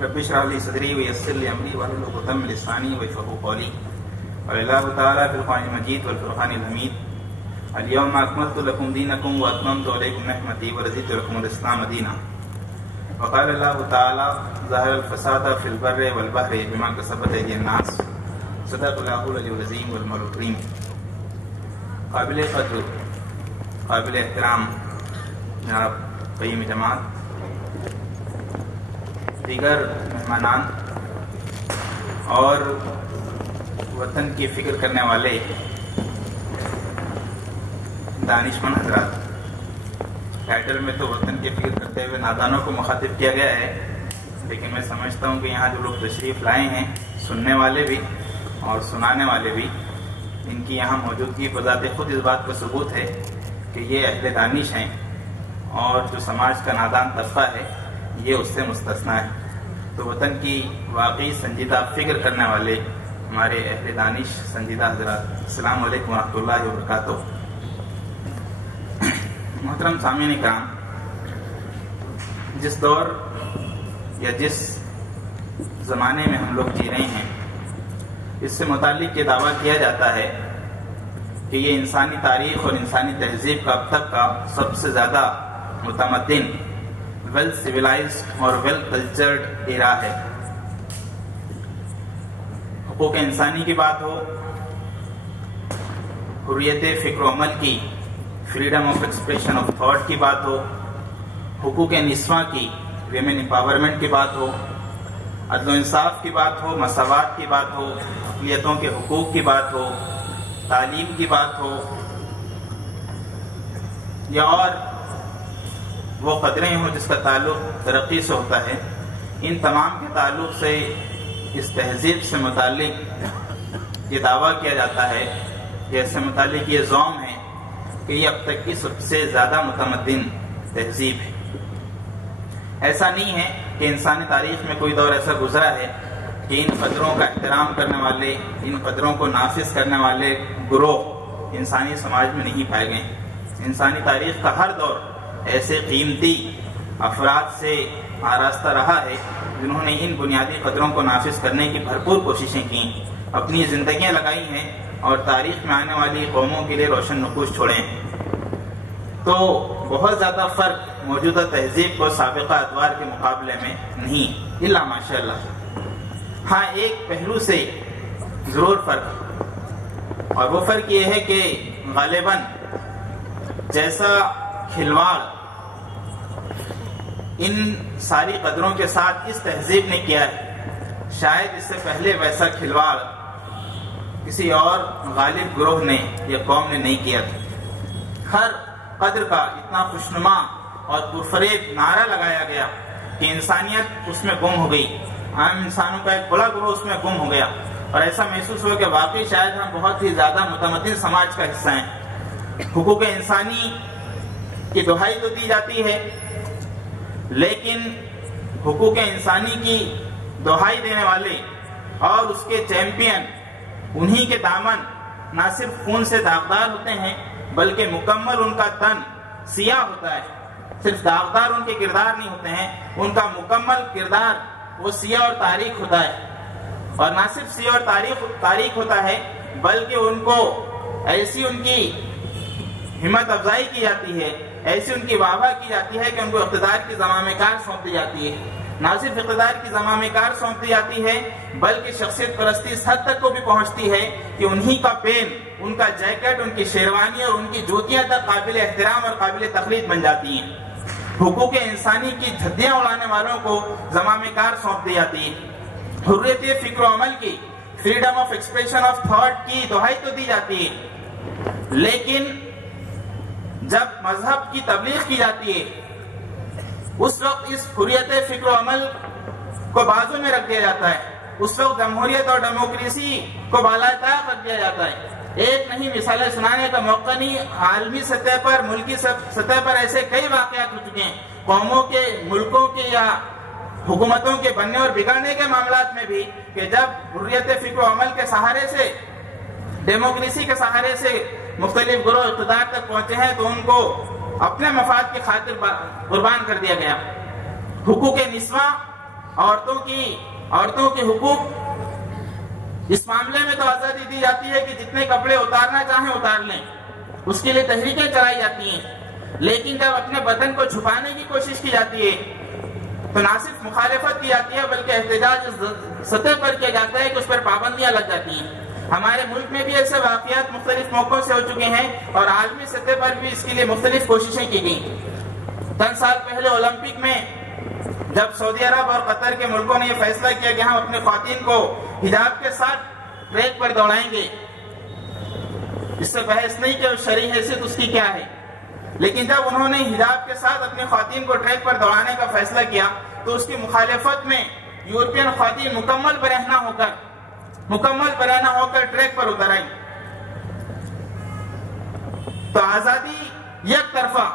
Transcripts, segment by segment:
رب اشرح لي صدري ويسر لي امري واحلل عقدة من لساني ويفقهوا قولي. قال الله تعالى في القرآن المجيد والفرقان الحميد: اليوم اكملت لكم دينكم واتممت عليكم نعمتي ورضيت لكم الاسلام دينا. وقال الله تعالى: ظهر الفساد في البر والبحر بما كسبت ايدي الناس. صدق الله العلي العظيم والمولى الكريم. قابل قدر قابل احترام جناب قیم جماعت، دیگر مہمانان اور وطن کی فکر کرنے والے دانشمند حضرات، ٹائٹل میں تو وطن کی فکر کرتے ہوئے نادانوں کو مخاطب کیا گیا ہے، لیکن میں سمجھتا ہوں کہ یہاں جو لوگ تشریف لائے ہیں، سننے والے بھی اور سنانے والے بھی، ان کی یہاں موجودگی بذات خود اس بات کا ثبوت ہے کہ یہ اہل دانش ہیں، اور جو سماج کا نادان طبقہ ہے یہ اس سے مستثنیٰ ہے. تو وطن کی واقعی سنجیدہ فکر کرنے والے ہمارے اہل دانش سنجیدہ حضرات، السلام علیکم ورحمۃ اللہ وبرکاتہ. محترم سامعین کرام، جس دور یا جس زمانے میں ہم لوگ جی رہے ہیں، اس سے متعلق یہ دعویٰ کیا جاتا ہے کہ یہ انسانی تاریخ اور انسانی تہذیب کا اب تک کا سب سے زیادہ متمدن، ویل سویلائزڈ اور ویل کلچرڈ ایرا ہے. حقوق انسانی کی بات ہو، حریت فکر و عمل کی، freedom of expression of thought کی بات ہو، حقوق نسواں کی، ویمن امپاورمنٹ کی بات ہو، عدل و انصاف کی بات ہو، مساوات کی بات ہو، اقلیتوں کے حقوق کی بات ہو، تعلیم کی بات ہو، یا اور وہ قدریں ہوں جس کا تعلق ترقی سے ہوتا ہے، ان تمام کے تعلق سے اس تہذیب سے متعلق یہ دعویٰ کیا جاتا ہے، یا اس سے متعلق یہ زوم ہے کہ یہ اب تک کی سب سے زیادہ متمدن تہذیب ہے. ایسا نہیں ہے کہ انسانی تاریخ میں کوئی دور ایسا گزرا ہے کہ ان قدروں کا احترام کرنے والے، ان قدروں کو نافذ کرنے والے گروہ انسانی سماج میں نہیں پائے گئے. انسانی تاریخ کا ہر دور ایسے قیمتی افراد سے آراستہ رہا ہے جنہوں نے ان بنیادی قدروں کو نافذ کرنے کی بھرپور کوششیں کی، اپنی زندگیاں لگائی ہیں اور تاریخ میں آنے والی قوموں کے لیے روشن نقوش چھوڑے ہیں. تو بہت زیادہ فرق موجودہ تہذیب کو سابقہ ادوار کے مقابلے میں نہیں، الا ماشاء اللہ. ہاں، ایک پہلو سے ضرور فرق، اور وہ فرق یہ ہے کہ غالباً جیسا کھلواڑ ان ساری قدروں کے ساتھ اس تہذیب نے کیا ہے، شاید اس سے پہلے ویسا کھلواڑ کسی اور غالب گروہ نے یا قوم نے نہیں کیا تھا. ہر قدر کا اتنا خوشنما اور پرفریب نعرہ لگایا گیا کہ انسانیت اس میں گم ہو گئی، عام انسانوں کا ایک بڑا گروہ اس میں گم ہو گیا، اور ایسا محسوس ہوا کہ واقعی شاید ہم بہت ہی زیادہ متمدن سماج کا حصہ ہیں. حقوق انسانی کی دہائی تو دی جاتی ہے، لیکن حقوق انسانی کی دہائی دینے والے اور اس کے چیمپئن، انہی کے دامن نہ صرف خون سے داغدار ہوتے ہیں بلکہ مکمل ان کا تن سیاہ ہوتا ہے. صرف داغدار ان کے کردار نہیں ہوتے ہیں، ان کا مکمل کردار وہ سیاہ اور تاریک ہوتا ہے. اور نہ صرف سیاہ اور تاریک ہوتا ہے بلکہ ان کو ایسی ان کی ہمت افزائی کی جاتی ہے، ایسی ان کی واہ واہ کی جاتی ہے کہ ان کو اقتدار کی زمام کار سونپ دی جاتی ہے. نہ صرف اقتدار کی زمام کار سونپ دی جاتی ہے بلکہ شخصیت پرستی اس حد تک کو بھی پہنچتی ہے کہ انہی کا پین، ان کا جیکٹ، ان کی شیروانی اور ان کی جوتیاں تک قابل احترام اور قابل تقلید بن جاتی ہیں. حقوق انسانی کی جھدیاں اڑانے والوں کو زمام کار سونپ دی جاتی ہے. حریت فکر و عمل کی، freedom of expression of thought کی دہائی تو دی جاتی ہے، لیکن جب مذہب کی تبلیغ کی جاتی ہے اس وقت اس حریت فکر و عمل کو بازو میں رکھ دیا جاتا ہے. اس وقت جمہوریت اور ڈیموکریسی کو بالائے طاق رکھ دیا جاتا ہے. ایک نہیں مثالیں سنانے کا موقع نہیں، عالمی سطح پر، ملکی سطح پر ایسے کئی واقعات ہو چکے ہیں، قوموں کے، ملکوں کے یا حکومتوں کے بننے اور بگڑنے کے معاملات میں بھی، کہ جب حریت فکر و عمل کے سہارے سے، ڈیموکریسی کے سہارے سے مختلف گروہ اقتدار تک پہنچے ہیں تو ان کو اپنے مفاد کی خاطر قربان کر دیا گیا. حقوق نسواں عورتوں کے حقوق، اس معاملے میں تو آزادی دی جاتی ہے کہ جتنے کپڑے اتارنا چاہیں اتار لیں، اس کے لیے تحریکیں چلائی جاتی ہیں، لیکن جب اپنے بدن کو چھپانے کی کوشش کی جاتی ہے تو نہ صرف مخالفت کی جاتی ہے بلکہ احتجاج سطح پر کیا جاتا ہے کہ اس پر پابندیاں لگ جاتی ہیں۔ ہمارے ملک میں بھی ایسے واقعات مختلف موقعوں سے ہو چکے ہیں اور عالمی سطح پر بھی اس کے لیے مختلف کوششیں کی گئیں۔ چند سال پہلے اولمپک میں جب سعودی عرب اور قطر کے ملکوں نے یہ فیصلہ کیا کہ ہم اپنی خواتین کو حجاب کے ساتھ ٹریک پر دوڑائیں گے، اس سے بحث نہیں کہ شرعی حیثیت اس کی کیا ہے، لیکن جب انہوں نے حجاب کے ساتھ اپنی خواتین کو ٹریک پر دوڑانے کا فیصلہ کیا تو اس کی مخالفت میں یورپین خواتین مکمل برہنہ ہو کر ٹریک پر اتر آئیں۔ تو آزادی یک طرفہ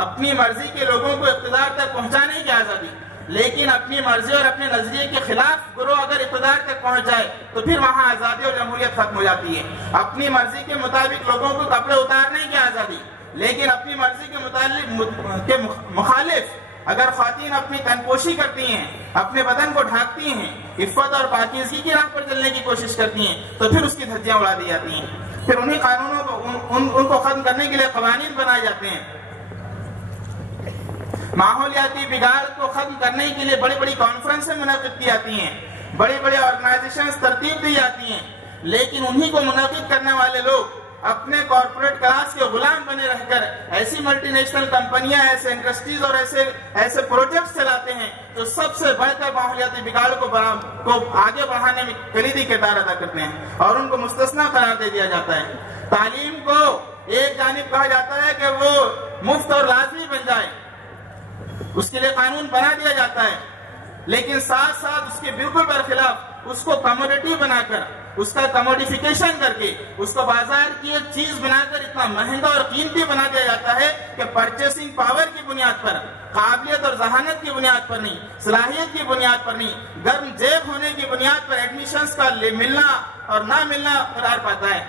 اپنی مرضی کے لوگوں کو اقتدار تک پہنچانے کی آزادی، لیکن اپنی مرضی اور اپنے نظریے کے خلاف گروہ اگر اقتدار تک پہنچ جائے تو پھر وہاں آزادی اور جمہوریت ختم ہو جاتی ہے۔ اپنی مرضی کے مطابق لوگوں کو کپڑے اتارنے کی آزادی، لیکن اپنی مرضی کے مخالف اگر خواتین اپنی تنپوشی کرتی ہیں، اپنے بدن کو ڈھانکتی ہیں، عفت اور پاکیزگی کی راہ پر چلنے کی کوشش کرتی ہیں تو پھر اس کی دھجیاں اڑا دی جاتی ہیں، پھر انہی قانونوں کو ان کو ختم کرنے کے لیے قوانین بنائے جاتے ہیں۔ ماحولیاتی بگاڑ کو ختم کرنے کے لیے بڑی بڑی کانفرنسیں منعقد کی جاتی ہیں، بڑی بڑی آرگنائزیشنز ترتیب دی جاتی ہیں، لیکن انہی کو منعقد کرنے والے لوگ اپنے کارپوریٹ کلاس کے غلام بنے رہ کر ایسی ملٹی نیشنل کمپنیاں، ایسے انڈسٹریز اور ایسے پروجیکٹس چلاتے ہیں جو سب سے بہتر ماحولیاتی بگاڑ کو آگے بڑھانے میں کلیدی کردار ادا کرتے ہیں اور ان کو مستثنا قرار دے دیا جاتا ہے۔ تعلیم کو ایک جانب کہا جاتا ہے کہ وہ مفت اور لازمی بن جائے، اس کے لیے قانون بنا دیا جاتا ہے، لیکن ساتھ ساتھ اس کے بالکل برخلاف اس کو کموڈیٹی بنا کر، اس کا کموڈیفیکیشن کر کے، اس کو بازار کی ایک چیز بنا کر اتنا مہنگا اور قیمتی بنا دیا جاتا ہے کہ پرچیسنگ پاور کی بنیاد پر، قابلیت اور ذہانت کی بنیاد پر نہیں، صلاحیت کی بنیاد پر نہیں، گرم جیب ہونے کی بنیاد پر ایڈمیشنز کا ملنا اور نہ ملنا قرار پاتا ہے۔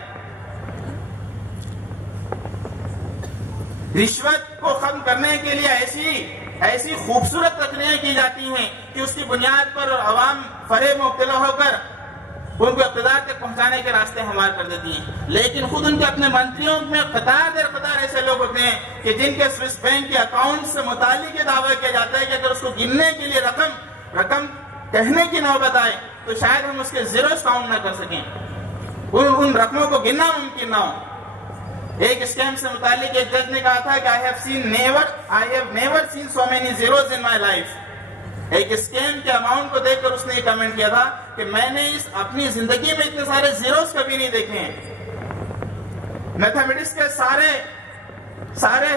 رشوت کو ختم کرنے کے لیے ایسی خوبصورت تقریریں کی جاتی ہیں کہ اس کی بنیاد پر عوام فریب مبتلا ہو کر ان کو اقتدار تک پہنچانے کے راستے ہموار کر دیتی ہیں، لیکن خود ان کے اپنے منتریوں میں قطار در قطار ایسے لوگ ہوتے ہیں کہ جن کے سوئس بینک کے اکاؤنٹ سے متعلق یہ دعویٰ کیا جاتا ہے کہ اگر اس کو گننے کے لیے رقم کہنے کی نوبت آئے تو شاید ہم اس کے زیروز کاؤنٹ نہ کر سکیں، ان رقموں کو گننا ممکن نہ ہو۔ ایک اسکیم سے متعلق ایک جج نے کہا تھا کہ I have never seen so many zeros in my life۔ ایک اسکیم کے اماؤنٹ کو دیکھ کر اس نے یہ کمنٹ کیا تھا کہ میں نے اپنی زندگی میں اتنے سارے زیروز کبھی نہیں دیکھے ہیں۔ میتھمیٹکس کے سارے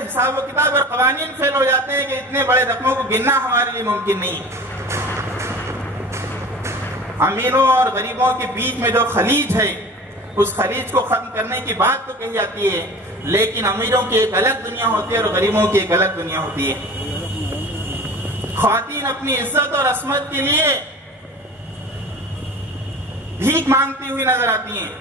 حساب و کتاب اور قوانین فیل ہو جاتے ہیں کہ اتنے بڑے رقموں کو گننا ہمارے لیے ممکن نہیں ہے۔ امیروں اور غریبوں کے بیچ میں جو خلیج ہے اس خلیج کو ختم کرنے کی بات تو کہی جاتی ہے، لیکن امیروں کی ایک الگ دنیا ہوتی ہے اور غریبوں کی ایک الگ دنیا ہوتی ہے۔ خواتین اپنی عزت اور عصمت کے لیے بھیک مانگتی ہوئی نظر آتی ہیں۔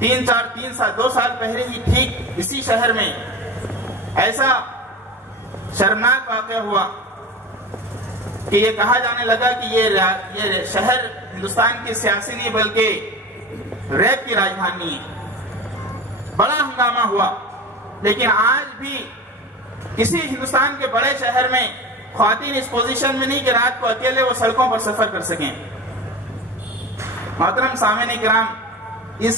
2 سال پہلے ہی ٹھیک اسی شہر میں ایسا شرمناک واقعہ ہوا کہ یہ کہا جانے لگا کہ یہ شہر ہندوستان کی سیاسی نہیں بلکہ ریپ کی راجدھانی ہے۔ بڑا ہنگامہ ہوا، لیکن آج بھی کسی ہندوستان کے بڑے شہر میں خواتین اس پوزیشن میں نہیں کہ رات کو اکیلے وہ سڑکوں پر سفر کر سکیں۔ محترم سامعین کرام، اس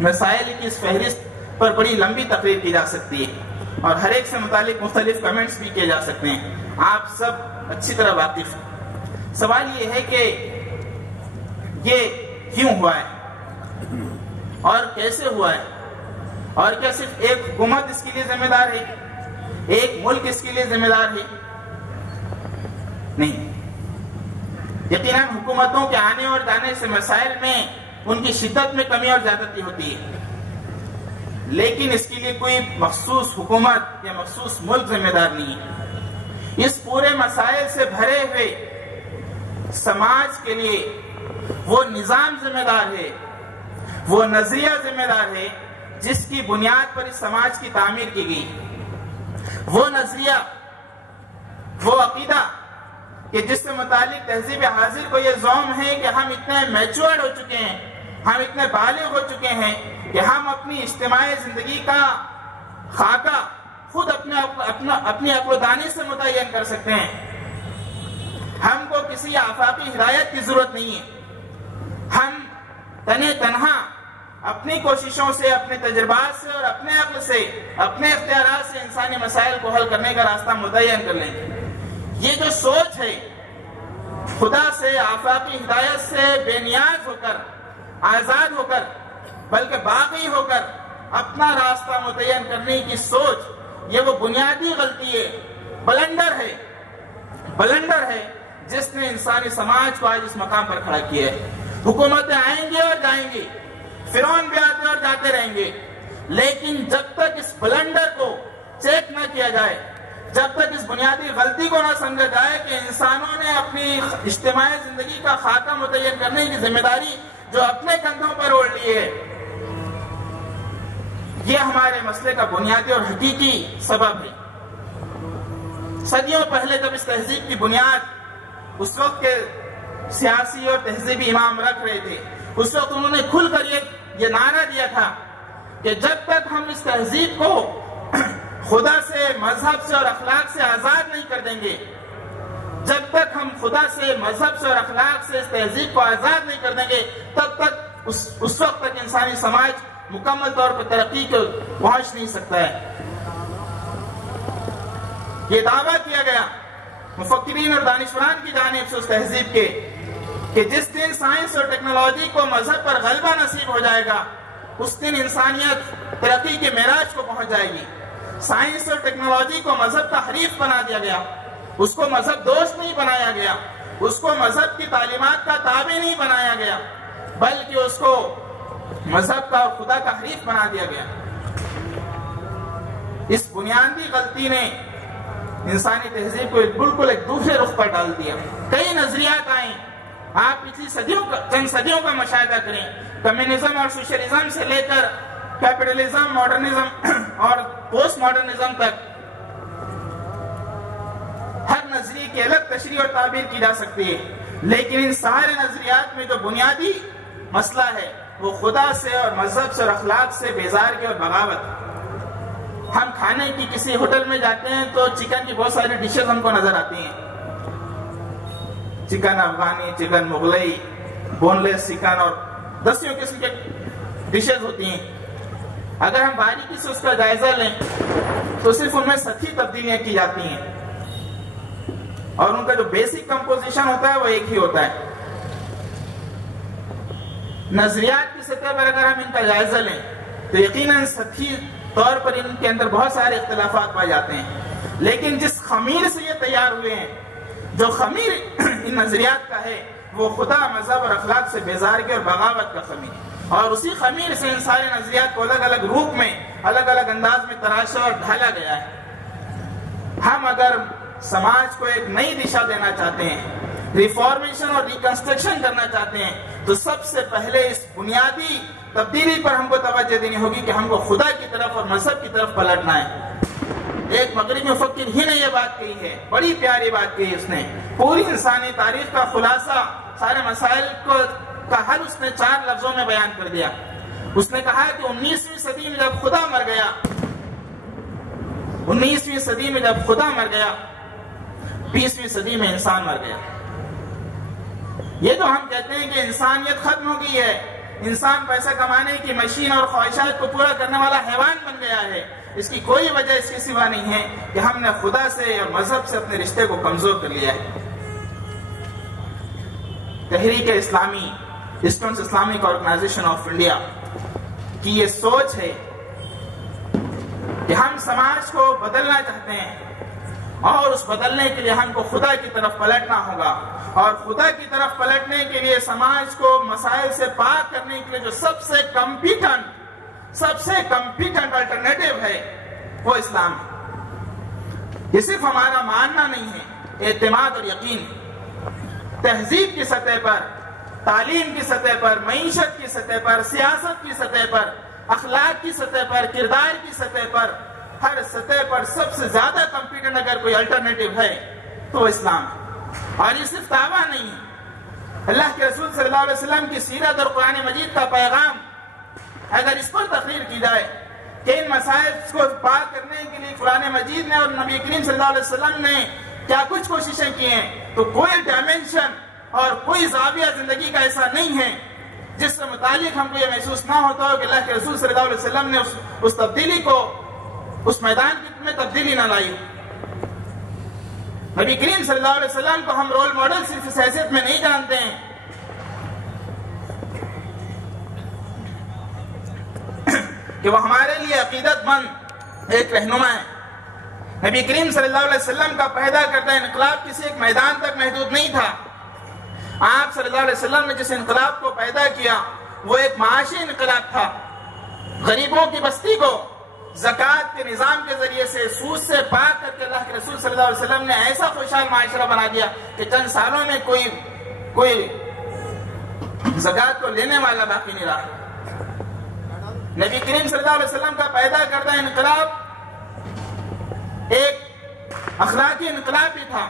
مسائل کی اس فہرست پر بڑی لمبی تقریر کی جا سکتی ہے اور ہر ایک سے متعلق مختلف کمنٹس بھی کیے جا سکتے ہیں، آپ سب اچھی طرح واقف ہیں۔ سوال یہ ہے کہ یہ کیوں ہوا ہے اور کیسے ہوا ہے، اور کیا صرف ایک حکومت اس کے لیے ذمہ دار ہے، ایک ملک اس کے لیے ذمہ دار ہے؟ نہیں، یقیناً حکومتوں کے آنے اور جانے سے مسائل میں ان کی شدت میں کمی اور زیادتی ہوتی ہے، لیکن اس کے لیے کوئی مخصوص حکومت یا مخصوص ملک ذمہ دار نہیں ہے۔ اس پورے مسائل سے بھرے ہوئے سماج کے لیے وہ نظام ذمہ دار ہے، وہ نظریہ ذمہ دار ہے جس کی بنیاد پر اس سماج کی تعمیر کی گئی۔ وہ نظریہ وہ عقیدہ کہ جس سے متعلق تہذیب حاضر کو یہ زوم ہے کہ ہم اتنے میچورڈ ہو چکے ہیں، ہم اتنے بالغ ہو چکے ہیں کہ ہم اپنی اجتماعی زندگی کا خاکہ خود اپنی عقل و دانی سے متعین کر سکتے ہیں. ہم کو کسی آفاقی ہدایت کی ضرورت نہیں ہے. ہم تنہا اپنی کوششوں سے، اپنے تجربات سے اور اپنے عقل سے، اپنے اختیارات سے انسانی مسائل کو حل کرنے کا راستہ متعین کر لیں گے. یہ جو سوچ ہے خدا سے، آفاقی ہدایت سے بے نیاز ہو کر، آزاد ہو کر، بلکہ باقی ہو کر اپنا راستہ متعین کرنے کی سوچ، یہ وہ بنیادی غلطی ہے، بلنڈر ہے جس نے انسانی سماج کو آج اس مقام پر کھڑا کیا ہے. حکومتیں آئیں گے اور جائیں گے، فرعون بھی آتے اور جاتے رہیں گے، لیکن جب تک اس بلنڈر کو چیک نہ کیا جائے، جب تک اس بنیادی غلطی کو نہ سمجھا جائے کہ انسانوں نے اپنی اجتماعی زندگی کا خاکہ متعین کرنے کی ذمہ داری جو اپنے کندھوں پر اوڑھ لی ہے، یہ ہمارے مسئلے کا بنیادی اور حقیقی سبب ہے. صدیوں پہلے جب اس تہذیب کی بنیاد اس وقت کے سیاسی اور تہذیبی امام رکھ رہے تھے، اس وقت انہوں نے کھل کر یہ نعرہ دیا تھا کہ جب تک ہم اس تہذیب کو خدا سے، مذہب سے اور اخلاق سے آزاد نہیں کر دیں گے، جب تک ہم خدا سے، مذہب سے اور اخلاق سے اس تہذیب کو آزاد نہیں کر دیں گے، تب تک اس وقت تک انسانی سماج مکمل طور پر ترقی کو پہنچ نہیں سکتا ہے. یہ دعویٰ کیا گیا مفکرین اور دانشوران کی جانب سے اس تہذیب کے کہ جس دن سائنس اور ٹیکنالوجی کو مذہب پر غلبہ نصیب ہو جائے گا، اس دن انسانیت ترقی کے معراج کو پہنچ جائے گی. سائنس اور ٹیکنالوجی کو مذہب کا حریف بنا دیا گیا، اس کو مذہب دوست نہیں بنایا گیا، اس کو مذہب کی تعلیمات کا تابع نہیں بنایا گیا، بلکہ اس کو مذہب کا اور خدا کا حریف بنا دیا گیا. اس بنیادی غلطی نے انسانی تہذیب کو بالکل ایک دوسرے رخ پر ڈال دیا. کئی نظریات آئیں، آپ پچھلی چند صدیوں کا مشاہدہ کریں، کمیونزم اور سوشلزم سے لے کر کیپٹلزم، ماڈرنزم اور پوسٹ ماڈرنزم تک ہر نظریے کی الگ تشریح اور تعبیر کی جا سکتی ہے، لیکن ان سارے نظریات میں جو بنیادی مسئلہ ہے وہ خدا سے اور مذہب سے اور اخلاق سے بیزارگی اور بغاوت. ہم کھانے کی کسی ہوٹل میں جاتے ہیں تو چکن کی بہت ساری ڈشز ہم کو نظر آتی ہیں، chicken Afghani, chicken Mughlai, boneless chicken اور دسیوں قسم کے ڈشز ہوتی ہیں. اگر ہم باریکی سے اس کا جائزہ لیں تو صرف ان میں سطحی تبدیلیاں کی جاتی ہیں اور ان کا جو بیسک کمپوزیشن ہوتا ہے وہ ایک ہی ہوتا ہے. نظریات کی سطح پر اگر ہم ان کا جائزہ لیں تو یقیناً سطحی طور پر ان کے اندر بہت سارے اختلافات پائے جاتے ہیں، لیکن جس خمیر سے یہ تیار ہوئے ہیں، جو خمیر ان نظریات کا ہے، وہ خدا، مذہب اور اخلاق سے بیزارگی اور بغاوت کا خمیر ہے. اور اسی خمیر سے ان سارے نظریات کو الگ الگ روپ میں، الگ الگ انداز میں تراشا اور ڈھالا گیا ہے. ہم اگر سماج کو ایک نئی دشا دینا چاہتے ہیں، ریفارمیشن اور ریکنسٹرکشن کرنا چاہتے ہیں، تو سب سے پہلے اس بنیادی تبدیلی پر ہم کو توجہ دینی ہوگی کہ ہم کو خدا کی طرف اور مذہب کی طرف پلٹنا ہے. ایک مغربی مفکر ہی نے یہ بات کہی ہے، بڑی پیاری بات کہی اس نے. پوری انسانی تاریخ کا خلاصہ، سارے مسائل کا حل اس نے 4 لفظوں میں بیان کر دیا. اس نے کہا کہ 19ویں صدی میں جب خدا مر گیا، 19ویں صدی میں جب خدا مر گیا، 20ویں صدی میں انسان مر گیا. یہ جو ہم کہتے ہیں کہ انسانیت ختم ہو گئی ہے، انسان پیسہ کمانے کی مشین اور خواہشات کو پورا کرنے والا حیوان بن گیا ہے، اس کی کوئی وجہ اس کے سوا نہیں ہے کہ ہم نے خدا سے یا مذہب سے اپنے رشتے کو کمزور کر لیا ہے. تحریک اسلامی، students Islamic organisation of India کی یہ سوچ ہے کہ ہم سماج کو بدلنا چاہتے ہیں اور اس بدلنے کے لیے ہم کو خدا کی طرف پلٹنا ہوگا، اور خدا کی طرف پلٹنے کے لیے سماج کو مسائل سے پاک کرنے کے لیے جو سب سے کمپیٹنٹ الٹرنیٹو ہے وہ اسلام ہے. یہ صرف ہمارا ماننا نہیں ہے، اعتماد اور یقین. تہذیب کی سطح پر، تعلیم کی سطح پر، معیشت کی سطح پر، سیاست کی سطح پر، اخلاق کی سطح پر، کردار کی سطح پر، ہر سطح پر سب سے زیادہ کمپیٹنٹ اگر کوئی الٹرنیٹو ہے تو وہ اسلام ہے۔ اور یہ صرف دعویٰ نہیں ہے، اللہ کے رسول صلی اللہ علیہ وسلم کی سیرت اور قرآن مجید کا پیغام اگر اس پر تقریر کی جائے کہ ان مسائل کو پار کرنے کے لیے قرآن مجید نے اور نبی کریم صلی اللہ علیہ وسلم نے کیا کچھ کوششیں کی ہیں، تو کوئی ڈائمینشن اور کوئی زاویہ زندگی کا ایسا نہیں ہے جس سے متعلق ہم کو یہ محسوس نہ ہوتا ہو کہ اللہ کے رسول صلی اللہ علیہ وسلم نے اس تبدیلی کو، اس میدان میں تبدیلی نہ لائی۔ نبی کریم صلی اللہ علیہ وسلم کو ہم رول ماڈل صرف اس حیثیت میں نہیں جانتے ہیں کہ وہ ہمارے لیے عقیدت مند ایک رہنما ہے۔ نبی کریم صلی اللہ علیہ وسلم کا پیدا کردہ انقلاب کسی ایک میدان تک محدود نہیں تھا۔ آپ صلی اللہ علیہ وسلم نے جس انقلاب کو پیدا کیا وہ ایک معاشی انقلاب تھا۔ غریبوں کی بستی کو زکوٰۃ کے نظام کے ذریعے سے، سود سے پاک کر کے اللہ کے رسول صلی اللہ علیہ وسلم نے ایسا خوشحال معاشرہ بنا دیا کہ چند سالوں میں کوئی زکوٰۃ کو لینے والا باقی نہیں رہا۔ نبی کریم صلی اللہ علیہ وسلم کا پیدا کردہ انقلاب ایک اخلاقی انقلاب بھی تھا۔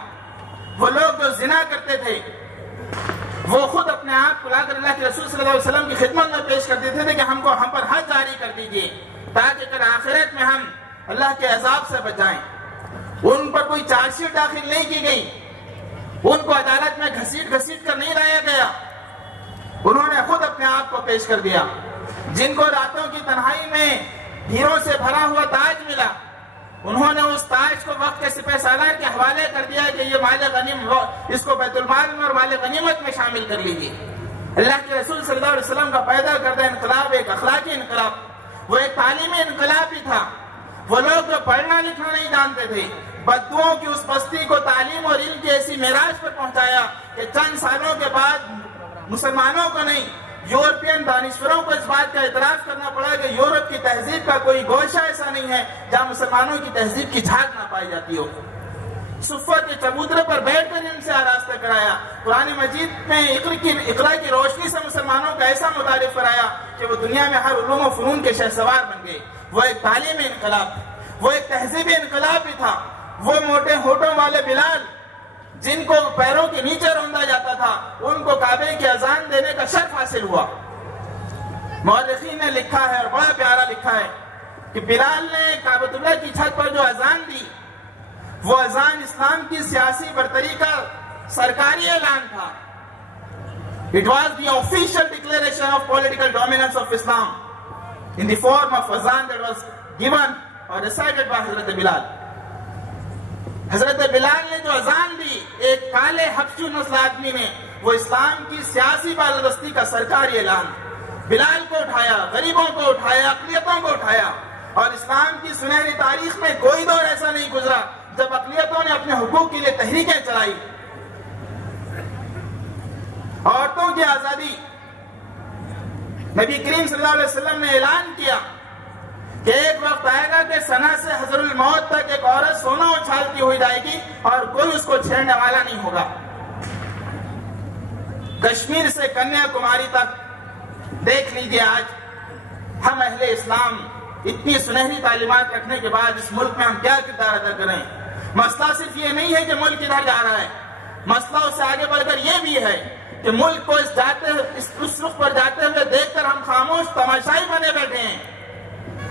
وہ لوگ جو زنا کرتے تھے وہ خود اپنے آپ کو لا کر اللہ کے رسول صلی اللہ علیہ وسلم کی خدمت میں پیش کر دیتے تھے کہ ہم پر حد جاری کر دیجیے تاکہ کل آخرت میں ہم اللہ کے عذاب سے بچائیں۔ ان پر کوئی چارج شیٹ داخل نہیں کی گئی، ان کو عدالت میں گھسیٹ کر نہیں لایا گیا، انہوں نے خود اپنے آپ کو پیش کر دیا۔ جن کو راتوں کی تنہائی میں ہیروں سے بھرا ہوا تاج ملا، انہوں نے اس تاج کو وقت کے سپہ سالار کے حوالے کر دیا کہ یہ مال غنیمت، اس کو بیت المال میں اور مال غنیمت میں شامل کر لیجیے۔ اللہ کے رسول صلی اللہ علیہ وسلم کا پیدا کردہ انقلاب ایک اخلاقی انقلاب، وہ ایک تعلیمی انقلاب بھی تھا۔ وہ لوگ جو پڑھنا لکھنا نہیں جانتے تھے، بدوؤں کی اس بستی کو تعلیم اور علم کی ایسی معراج پر پہنچایا کہ چند سالوں کے بعد مسلمانوں کو نہیں، یورپین دانشوروں کو اس بات کا اعتراف کرنا پڑا کہ یورپ کی تہذیب کا کوئی گوشہ ایسا نہیں ہے جہاں مسلمانوں کی تہذیب کی جھاگ نہ پائی جاتی ہو۔ صفہ کے چبوترے پر بیٹھ کر ان سے آراستہ کرایا، قرآن مجید میں اقرا کی روشنی سے مسلمانوں کا ایسا متعارف کرایا کہ وہ دنیا میں ہر علوم و فنون کے شہسوار بن گئے۔ وہ ایک تعلیمی انقلاب تھا، وہ ایک تہذیبی انقلاب بھی تھا۔ وہ موٹے ہونٹوں والے بلال جن کو پیروں کے نیچے روندا جاتا تھا، ان کو کعبے کی اذان دینے کا شرف حاصل ہوا۔ مورخین نے لکھا ہے اور بڑا پیارا لکھا ہے کہ بلال نے کعبۃ اللہ کی چھت پر جو اذان دی، وہ اذان اسلام کی سیاسی برتری کا سرکاری اعلان تھا۔ It was the official declaration of political dominance of Islam in the form of azan that was given or recited by حضرت بلال۔ حضرت بلال نے جو اذان دی ایک کالے حبشی نسل آدمی نے، وہ اسلام کی سیاسی بالادستی کا سرکاری اعلان۔ بلال کو اٹھایا، غریبوں کو اٹھایا، اقلیتوں کو اٹھایا، اور اسلام کی سنہری تاریخ میں کوئی دور ایسا نہیں گزرا جب اقلیتوں نے اپنے حقوق کے لیے تحریکیں چلائی۔ عورتوں کی آزادی، نبی کریم صلی اللہ علیہ وسلم نے اعلان کیا کہ ایک وقت آئے گا کہ ثنا سے حضر الموت تک ایک عورت سونا اچھالتی ہوئی جائے گی اور کوئی اس کو چھیڑنے والا نہیں ہوگا۔ کشمیر سے کنیا کماری تک دیکھ لیجئے، آج ہم اہل اسلام اتنی سنہری تعلیمات رکھنے کے بعد اس ملک میں ہم کیا کردار ادا کریں۔ مسئلہ صرف یہ نہیں ہے کہ ملک ادھر جا رہا ہے، مسئلہ اس سے آگے بڑھ کر یہ بھی ہے کہ ملک کو اس رخ پر جاتے ہوئے دیکھ کر ہم خاموش تماشائی بنے بیٹھے ہیں۔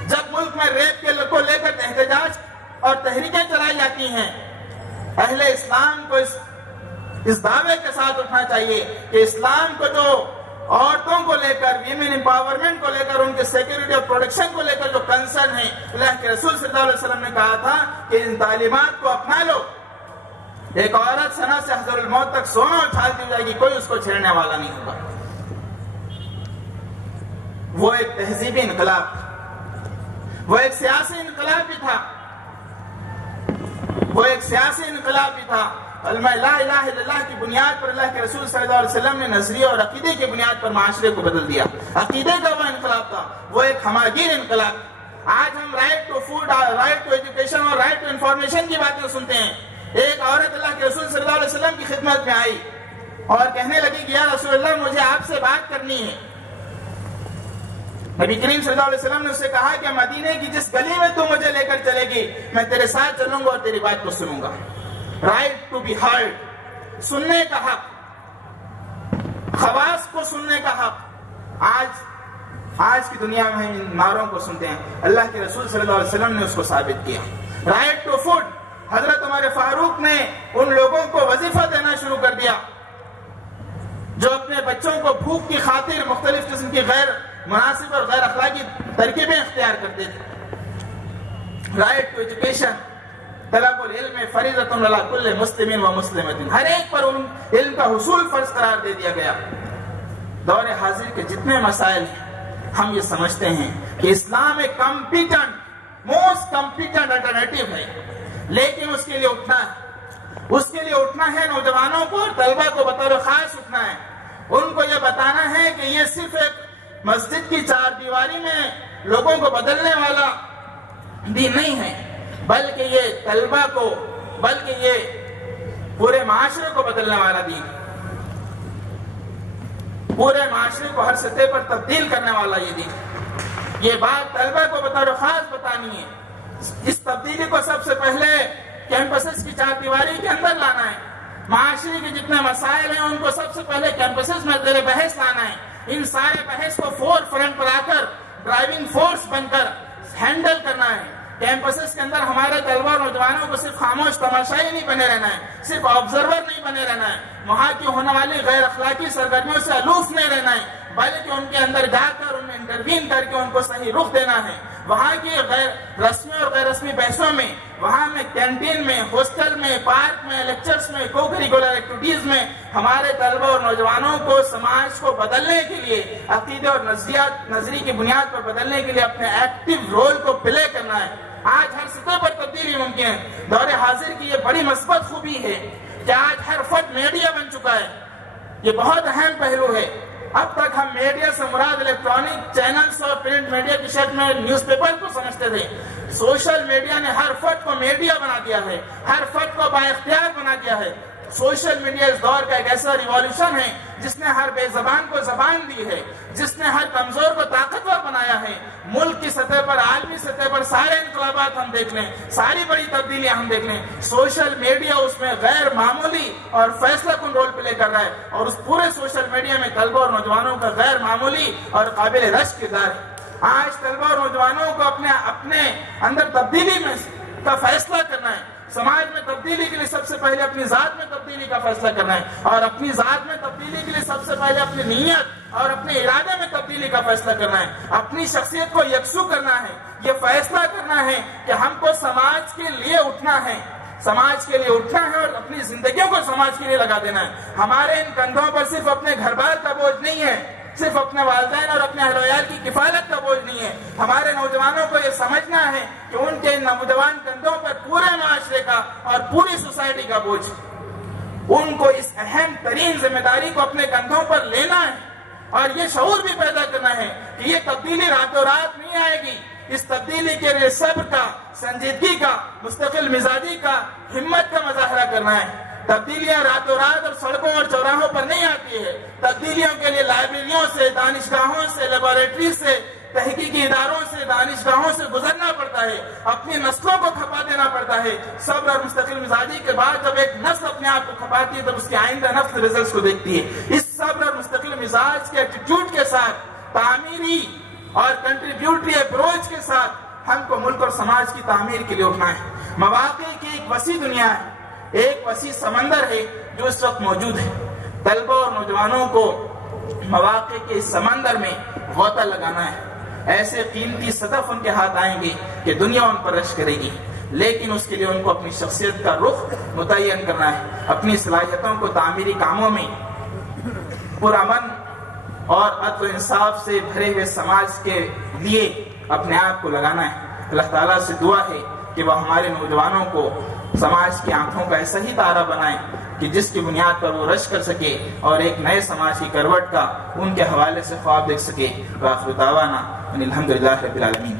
جب ملک میں ریپ کو لے کر احتجاج اور تحریکیں چلائی جاتی ہیں، اہل اسلام کو اس دعوے کے ساتھ اٹھنا چاہیے کہ اسلام کو جو عورتوں کو لے کر، ویمن امپاورمنٹ کو لے کر، ان کے سیکیورٹی اور پروٹیکشن کو لے کر جو کنسرن ہے، اللہ کے رسول صلی اللہ علیہ وسلم نے کہا تھا کہ ان تعلیمات کو اپنا لو۔ ایک عورت ثنا سے حضر الموت تک سونا اچھالتی جائے گی، کوئی اس کو چھیڑنے والا نہیں ہوگا۔ وہ ایک تہذیبی انقلاب تھا، وہ ایک سیاسی انقلاب بھی تھا، وہ ایک سیاسی انقلاب بھی تھا۔ کلمہ لا الہ الا اللہ کی بنیاد پر اللہ کے رسول صلی اللہ علیہ وسلم نے نظریے اور عقیدے کی بنیاد پر معاشرے کو بدل دیا۔ عقیدے کا وہ انقلاب تھا، وہ ایک ہماگیر انقلاب۔ آج ہم right to food, right to education اور رائٹ ٹو انفارمیشن کی باتیں سنتے ہیں۔ ایک عورت اللہ کے رسول صلی اللہ علیہ وسلم کی خدمت میں آئی اور کہنے لگی کہ یا رسول اللہ، مجھے آپ سے بات کرنی ہے۔ نبی کریم صلی اللہ علیہ وسلم نے اس سے کہا کہ مدینے کی جس گلی میں تو مجھے لے کر چلے گی، میں تیرے ساتھ چلوں گا اور تیری بات کو سنوں گا۔ رائٹ ٹو بی ہرڈ، سننے کا حق، خواص کو سننے کا حق. آج کی دنیا میں ہم ان نعروں کو سنتے ہیں. اللہ کے رسول صلی اللہ علیہ وسلم نے اس کو ثابت کیا. رائٹ ٹو فوڈ، حضرت عمر فاروق نے ان لوگوں کو وظیفہ دینا شروع کر دیا جو اپنے بچوں کو بھوک کی خاطر مختلف قسم کی غیر مناسب اور غیر اخلاقی ترکیبیں اختیار کرتے تھے. رائٹ ٹو ایجوکیشن، طلب العلم فریضۃ علی کل مسلم و مسلمۃ، ہر ایک پر علم کا حصول فرض قرار دے دیا گیا. دور حاضر کے جتنے مسائل ہیں ہم یہ سمجھتے ہیں کہ اسلام ایک موسٹ کمپیٹنٹ الٹرنیٹو ہے، لیکن اس کے لیے اٹھنا ہے نوجوانوں کو اور طلبہ کو بطور خاص اٹھنا ہے. ان کو یہ بتانا ہے کہ یہ صرف ایک مسجد کی چار دیواری میں لوگوں کو بدلنے والا دین نہیں ہے، بلکہ یہ طلبہ کو، بلکہ یہ پورے معاشرے کو بدلنے والا دین ہے. پورے معاشرے کو ہر سطح پر تبدیل کرنے والا یہ دین. یہ بات طلبہ کو بطور خاص بتانی ہے. اس تبدیلی کو سب سے پہلے کیمپسز کی چار دیواری کے اندر لانا ہے. معاشرے کے جتنے مسائل ہیں ان کو سب سے پہلے کیمپسز میں زیر بحث لانا ہے. ان سارے بحث کو فور فرنٹ پر آ کر ڈرائیونگ فورس بن کر ہینڈل کرنا ہے. کیمپسز کے اندر ہمارے طلبہ اور نوجوانوں کو صرف خاموش تماشائی نہیں بنے رہنا ہے، صرف آبزرور نہیں بنے رہنا ہے، وہاں کی ہونے والی غیر اخلاقی سرگرمیوں سے الوف نہیں رہنا ہے، بلکہ ان کے اندر جا کر ان میں انٹروین کر کے ان کو صحیح رخ دینا ہے. وہاں کی غیر رسمی اور غیر رسمی بحثوں میں، وہاں میں کینٹین میں، ہاسٹل میں، پارک میں، لیکچرز میں، کو کریکولر ایکٹیویٹیز میں ہمارے طلبہ اور نوجوانوں کو سماج کو بدلنے کے لیے، عقیدے اور نظری کی بنیاد پر بدلنے کے لیے اپنے ایکٹیو رول کو پلے کرنا ہے. آج ہر سطح پر تبدیلی ممکن ہے. دور حاضر کی یہ بڑی مثبت خوبی ہے کہ آج ہر فرد میڈیا بن چکا ہے. یہ بہت اہم پہلو ہے. اب تک ہم میڈیا سے مراد الیکٹرانک چینلز اور پرنٹ میڈیا کی شکل میں نیوز پیپر کو سمجھتے تھے. سوشل میڈیا نے ہر فرد کو میڈیا بنا دیا ہے، ہر فرد کو بااختیار بنا دیا ہے. سوشل میڈیا اس دور کا ایک ایسا ریوالوشن ہے جس نے ہر بے زبان کو زبان دی ہے، جس نے ہر کمزور کو طاقتور بنایا ہے. ملک کی سطح پر، عالمی سطح پر سارے انقلابات ہم دیکھ لیں، ساری بڑی تبدیلیاں ہم دیکھ لیں، سوشل میڈیا اس میں غیر معمولی اور فیصلہ کن رول پلے کر رہا ہے. اور اس پورے سوشل میڈیا میں طلبہ اور نوجوانوں کا غیر معمولی اور قابل رشک کردار ہے. آج طلبہ اور نوجوانوں کو اپنے اندر تبدیلی میں کا فیصلہ کرنا ہے. سماج میں تبدیلی کے لیے سب سے پہلے اپنی ذات میں تبدیلی کا فیصلہ کرنا ہے، اور اپنی ذات میں تبدیلی کے لیے سب سے پہلے اپنی نیت اور اپنے ارادے میں تبدیلی کا فیصلہ کرنا ہے. اپنی شخصیت کو یکسو کرنا ہے. یہ فیصلہ کرنا ہے کہ ہم کو سماج کے لیے اٹھنا ہے، سماج کے لیے اٹھنا ہے اور اپنی زندگیوں کو سماج کے لیے لگا دینا ہے. ہمارے ان کندھوں پر صرف اپنے گھر بار کا بوجھ نہیں ہے، صرف اپنے والدین اور اپنے اہل و عیال کی کفالت کا بوجھ نہیں ہے. ہمارے نوجوانوں کو یہ سمجھنا ہے کہ ان کے نوجوان کندھوں پر پورے معاشرے کا اور پوری سوسائٹی کا بوجھ ہے. ان کو اس اہم ترین ذمہ داری کو اپنے کندھوں پر لینا ہے اور یہ شعور بھی پیدا کرنا ہے کہ یہ تبدیلی راتوں رات نہیں آئے گی. اس تبدیلی کے لیے صبر کا، سنجیدگی کا، مستقل مزاجی کا، ہمت کا مظاہرہ کرنا ہے. تبدیلیاں راتوں رات اور سڑکوں اور چوراہوں پر نہیں آتی ہے. تبدیلیوں کے لیے لائبریریوں سے، دانشگاہوں سے، لیبارٹری سے، تحقیقی اداروں سے، دانشگاہوں سے گزرنا پڑتا ہے. اپنی نسلوں کو کھپا دینا پڑتا ہے. صبر اور مستقل مزاجی کے بعد جب ایک نسل اپنے آپ کو کھپاتی ہے تب اس کی آئندہ نسل ریزلٹس کو دیکھتی ہے. اس صبر اور مستقل مزاج کے ایٹیٹیوڈ کے ساتھ، تعمیری اور کنٹریبیوٹری اپروچ کے ساتھ ہم کو ملک اور سماج کی تعمیر کے لیے اٹھنا ہے. مواقع کی ایک وسیع دنیا ہے، ایک وسیع سمندر ہے جو اس وقت موجود ہے. طلبہ اور نوجوانوں کو مواقع کے اس سمندر میں غوطہ لگانا ہے. ایسے قیمتی صدف ان کے ہاتھ آئیں گے کہ دنیا ان پر رشک کرے گی، لیکن اس کے لیے ان کو اپنی شخصیت کا رخ متعین کرنا ہے. اپنی صلاحیتوں کو تعمیری کاموں میں پرامن اور عدل و انصاف سے بھرے ہوئے سماج کے لیے اپنے آپ کو لگانا ہے. اللہ تعالیٰ سے دعا ہے کہ وہ ہمارے نوجوانوں کو سماج کی آنکھوں کا ایسا ہی تارا بنائیں کہ جس کی بنیاد پر وہ رشک کر سکے اور ایک نئے سماج کی کروٹ کا ان کے حوالے سے خواب دیکھ سکے. وآخر دعوانا ان الحمدللہ رب العالمین.